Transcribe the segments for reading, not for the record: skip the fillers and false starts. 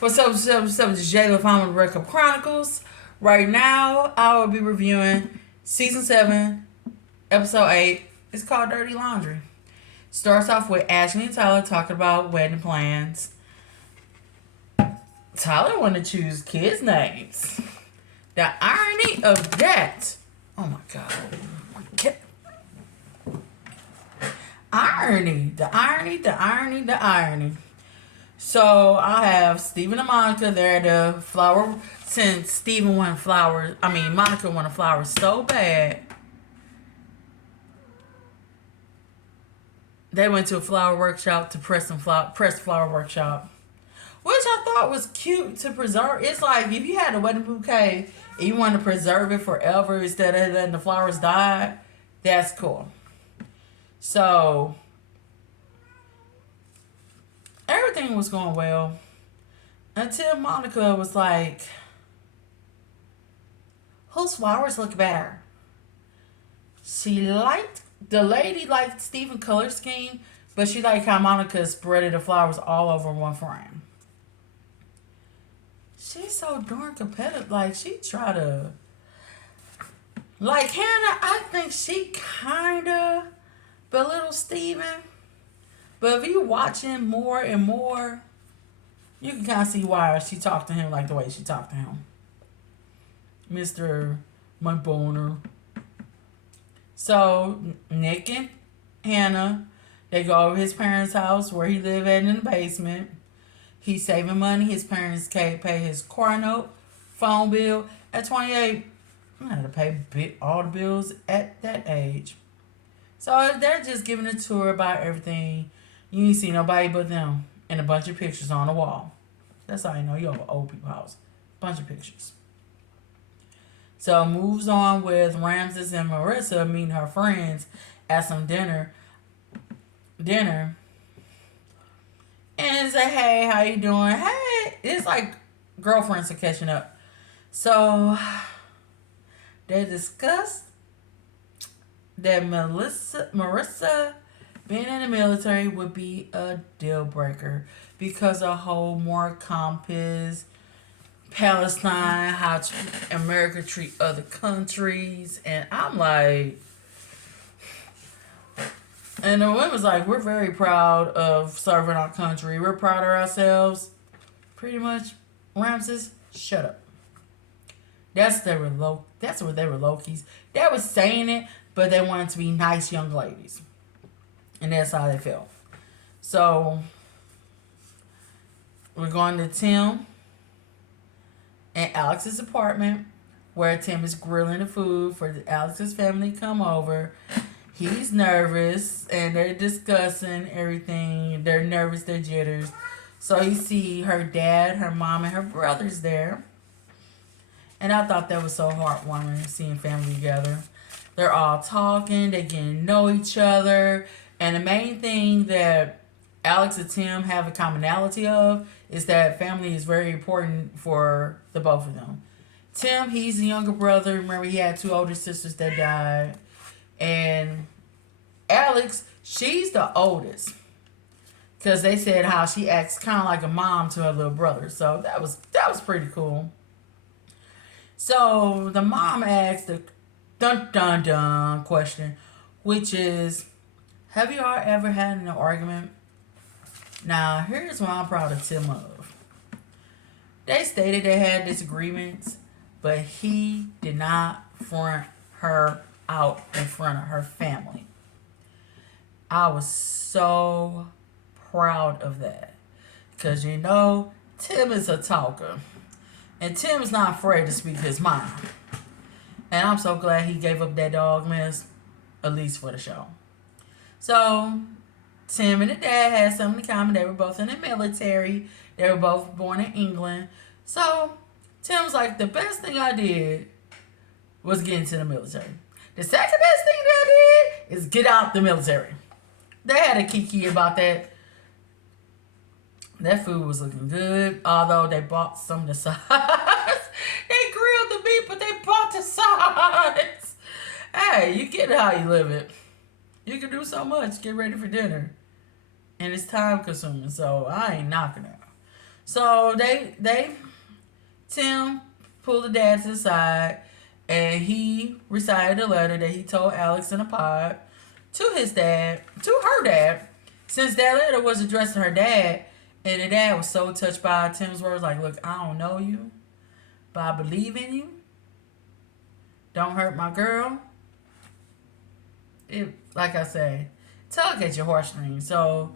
What's up? This is Jayla from the Red Cup Chronicles. Right now, I will be reviewing season 7, episode 8. It's called Dirty Laundry. Starts off with Ashley and Tyler talking about wedding plans. Tyler wanted to choose kids' names. The irony of that. Oh my god. Irony. The irony. So I have Steven and Monica there. The flower, since Steven wanted flowers, Monica wanted flowers so bad, they went to a flower workshop to press flower workshop, which I thought was cute to preserve. It's like if you had a wedding bouquet and you want to preserve it forever instead of letting the flowers die, that's cool. So everything was going well until Monica was like, whose flowers look better? The lady liked Steven's color scheme, but she liked how Monica spreaded the flowers all over one frame. She's so darn competitive. Like, she tried to. Like, Hannah, I think she kind of belittled Steven. But if you watch him more and more, you can kind of see why she talked to him like the way she talked to him. Mr. My boner. So, Nick and Hannah, they go over his parents' house where he lived at in the basement. He's saving money. His parents can't pay his car note, phone bill. At 28, I had to pay all the bills at that age. So, they're just giving a tour about everything. You ain't see nobody but them and a bunch of pictures on the wall. That's how you know you're over old people's house. Bunch of pictures. So moves on with Ramses and Marissa meeting her friends at some dinner. And say, hey, how you doing? Hey, it's like girlfriends are catching up. So they discussed that Marissa being in the military would be a deal breaker because of whole more compass, Palestine, how America treat other countries, and I'm like, and the women's like, we're very proud of serving our country. We're proud of ourselves. Pretty much, Ramses, shut up. That's what they were low keys. They were saying it, but they wanted to be nice young ladies. And that's how they felt. So we're going to Tim and Alex's apartment where Tim is grilling the food for Alex's family to come over. He's nervous and they're discussing everything. They're nervous, they're jitters. So you see her dad, her mom, and her brothers there. And I thought that was so heartwarming, seeing family together. They're all talking, they getting to know each other. And the main thing that Alex and Tim have a commonality of is that family is very important for the both of them. Tim, he's the younger brother. Remember, he had 2 older sisters that died. And Alex, she's the oldest. Because they said how she acts kind of like a mom to her little brother. So that was pretty cool. So the mom asked the dun question, which is, have you all ever had an argument? Now, here's what I'm proud of Tim of. They stated they had disagreements, but he did not front her out in front of her family. I was so proud of that. Because, Tim is a talker. And Tim's not afraid to speak his mind. And I'm so glad he gave up that dog mess, at least for the show. So, Tim and the dad had something in common. They were both in the military. They were both born in England. So, Tim's like, the best thing I did was get into the military. The second best thing that I did is get out the military. They had a kiki about that. That food was looking good, although they bought some of the sides. They grilled the meat, but they bought the sides. Hey, you get it how you live it. You can do so much. Get ready for dinner. And it's time consuming, so I ain't knocking it. So Tim pulled the dad to the side, and he recited a letter that he told Alex in a pod to his dad, to her dad, since that letter was addressed to her dad, and the dad was so touched by Tim's words, like, look, I don't know you, but I believe in you. Don't hurt my girl. It, like I say, tug at your heartstrings. So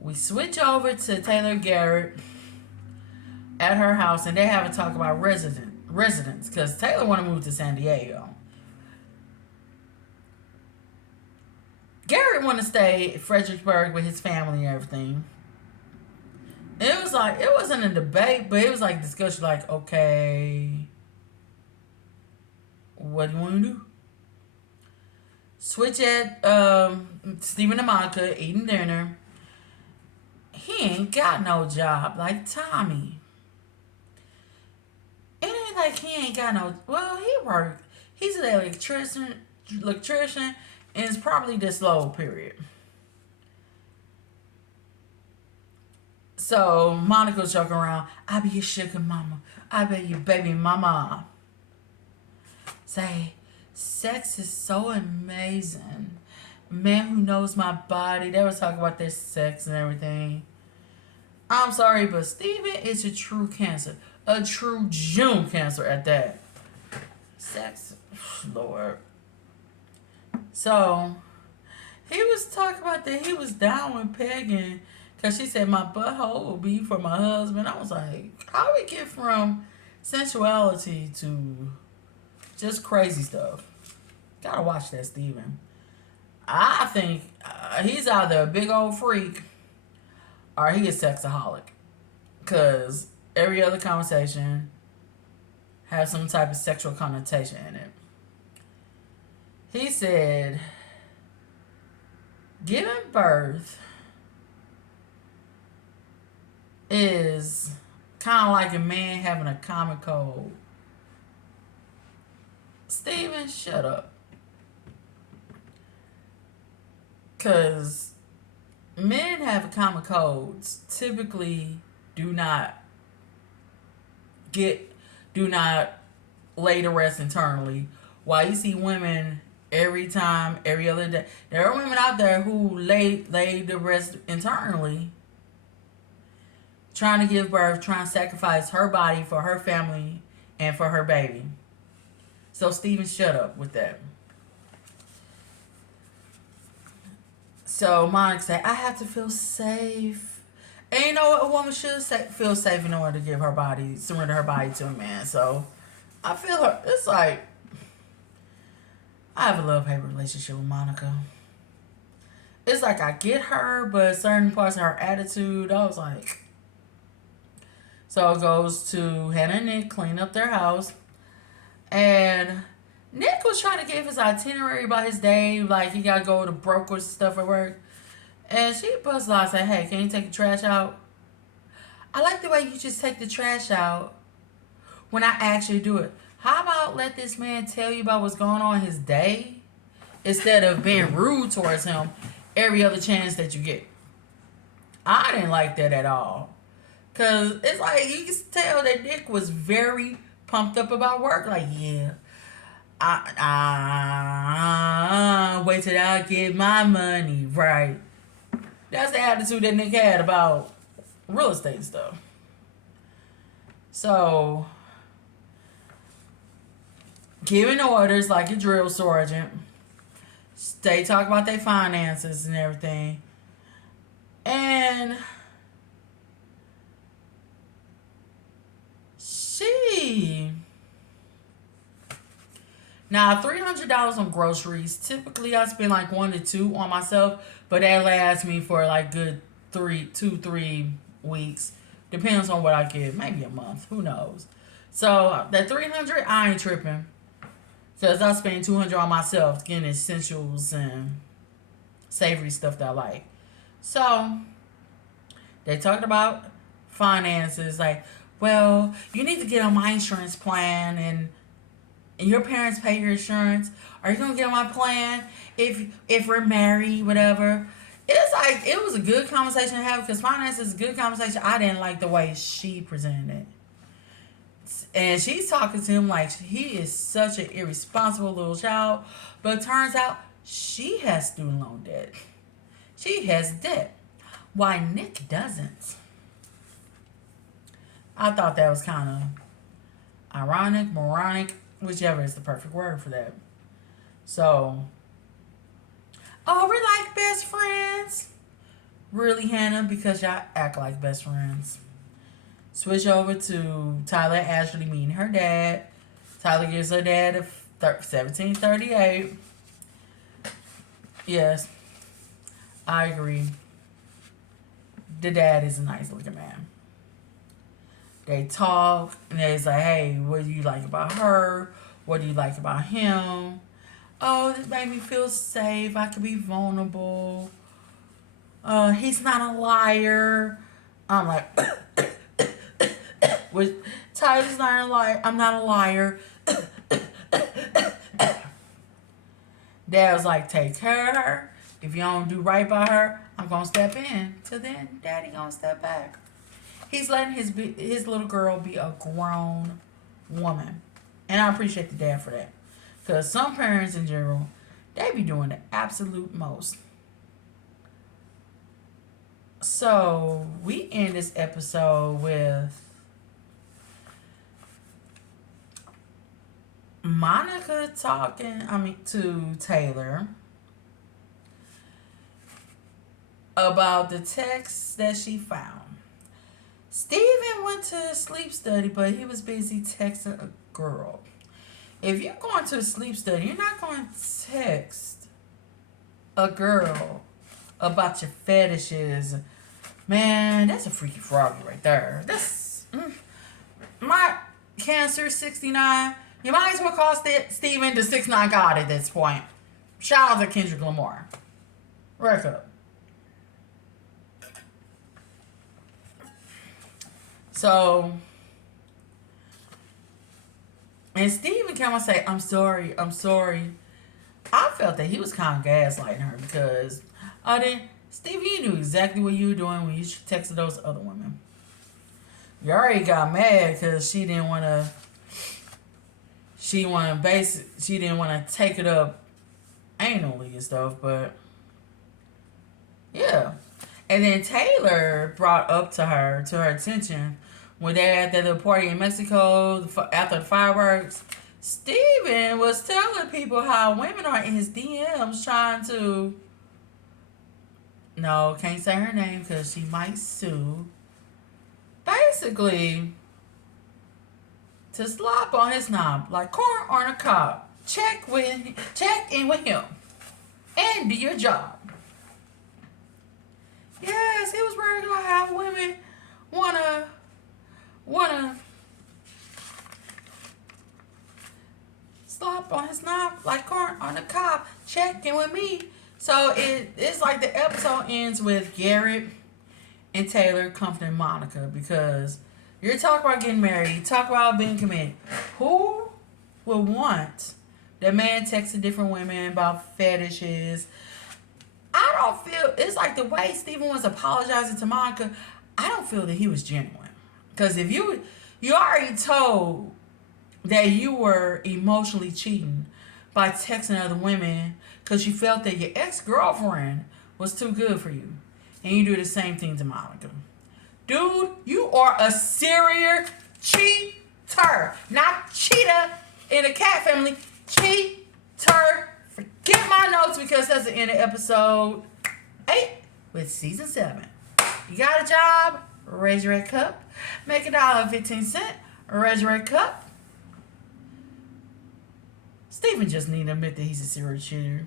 we switch over to Taylor Garrett at her house, and they have a talk about residents, because Taylor want to move to San Diego. Garrett want to stay in Fredericksburg with his family and everything. It was like, it wasn't a debate, but it was like discussion, like, okay, what do you want to do? Switch at Stephen and Monica eating dinner. He ain't got no job like Tommy. It ain't like he ain't got no. Well, he worked. He's an electrician, and it's probably this low period. So Monica's joking around. I be your sugar mama. I be your baby mama. Say, sex is so amazing. Man who knows my body. They was talking about their sex and everything. I'm sorry, but Steven is a true cancer. A true June cancer at that. Sex, Lord. So, he was talking about that he was down with pegging. Because she said, my butthole will be for my husband. I was like, how we get from sensuality to just crazy stuff? Gotta watch that, Steven. I think he's either a big old freak or he is sexaholic. Because every other conversation has some type of sexual connotation in it. He said, giving birth is kind of like a man having a common cold. Steven, shut up. Because men have common colds typically do not lay to rest internally. While you see women every other day. There are women out there who lay to rest internally, trying to give birth, trying to sacrifice her body for her family and for her baby. So Steven, shut up with that. So Monica said, I have to feel safe. And you know what? A woman should feel safe in order to surrender her body to a man. So I feel her. It's like, I have a love-hate relationship with Monica. It's like I get her, but certain parts of her attitude, I was like. So it goes to Hannah and Nick clean up their house. And Nick was trying to give his itinerary about his day, like he gotta go to brokerage stuff at work. And she busts out and said, hey, can you take the trash out? I like the way you just take the trash out when I actually do it. How about let this man tell you about what's going on in his day instead of being rude towards him every other chance that you get? I didn't like that at all. Because it's like you can tell that Nick was very pumped up about work. Like, yeah, wait till I get my money right. That's the attitude that Nick had about real estate stuff. So, giving orders like a drill sergeant. They talk about their finances and everything. And now $300 on groceries. Typically I spend like 1 to 2 on myself, but that lasts me for like good 3 weeks. Depends on what I get. Maybe a month. Who knows? So that $300, I ain't tripping. Because I spend $200 on myself getting essentials and savory stuff that I like. So they talked about finances, like, well, you need to get on my insurance plan, and your parents pay your insurance. Are you gonna get on my plan if we're married, whatever? It's like it was a good conversation to have because finance is a good conversation. I didn't like the way she presented it. And she's talking to him like he is such an irresponsible little child. But it turns out she has student loan debt. She has debt. Why Nick doesn't. I thought that was kind of ironic, moronic, whichever is the perfect word for that. So, oh, we're like best friends. Really, Hannah, because y'all act like best friends. Switch over to Tyler and Ashley meeting her dad. Tyler gives her dad a 1738. Yes, I agree. The dad is a nice looking man. They talk and they're like, hey, what do you like about her? What do you like about him? Oh, this made me feel safe. I could be vulnerable. He's not a liar. I'm like, with Tyler's not a liar. I'm not a liar. Dad was like, take care of her. If you don't do right by her, I'm gonna step in. Till then, Daddy gonna step back. He's letting his little girl be a grown woman, and I appreciate the dad for that. Cause some parents in general, they be doing the absolute most. So we end this episode with Monica talking, to Taylor about the text that she found. Steven went to a sleep study, but he was busy texting a girl. If you're going to a sleep study, you're not going to text a girl about your fetishes. Man, that's a freaky froggy right there. That's my Cancer 69. You might as well call Steven the 6'9" God at this point. Shout out to Kendrick Lamar. Rack up. So, and Steven came and say, I'm sorry. I felt that he was kind of gaslighting her because Steven, you knew exactly what you were doing when you texted those other women. You already got mad because she didn't want to take it up anally and stuff, but yeah. And then Taylor brought up to her attention when they had that little party in Mexico after the fireworks. Steven was telling people how women are in his DMs trying to, no, can't say her name because she might sue. Basically, to slop on his knob like corn on a cob. Check in with him and do your job. Yes, he was worried about how women wanna slop on his knob like corn on the cob. Check in with me. So it's like the episode ends with Garrett and Taylor comforting Monica because you're talking about getting married, you talk about being committed. Who would want that man texting different women about fetishes? I don't feel, it's like the way Steven was apologizing to Monica, I don't feel that he was genuine. Because if you already told that you were emotionally cheating by texting other women because you felt that your ex-girlfriend was too good for you. And you do the same thing to Monica. Dude, you are a serial cheater. Not cheetah in the cat family. Cheater. Forget my notes because that's the end of episode 8 with season 7. You got a job? Raise your red cup. Make $1.15. Raise your red cup. Steven just need to admit that he's a serial cheater.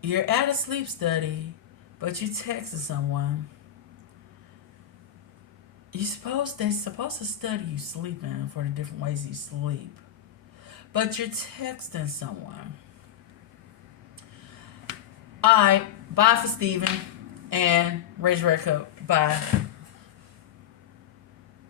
You're at a sleep study, but you texted someone. They're supposed to study you sleeping for the different ways you sleep. But you're texting someone. Alright, bye for Steven. And raise your red cup. Bye.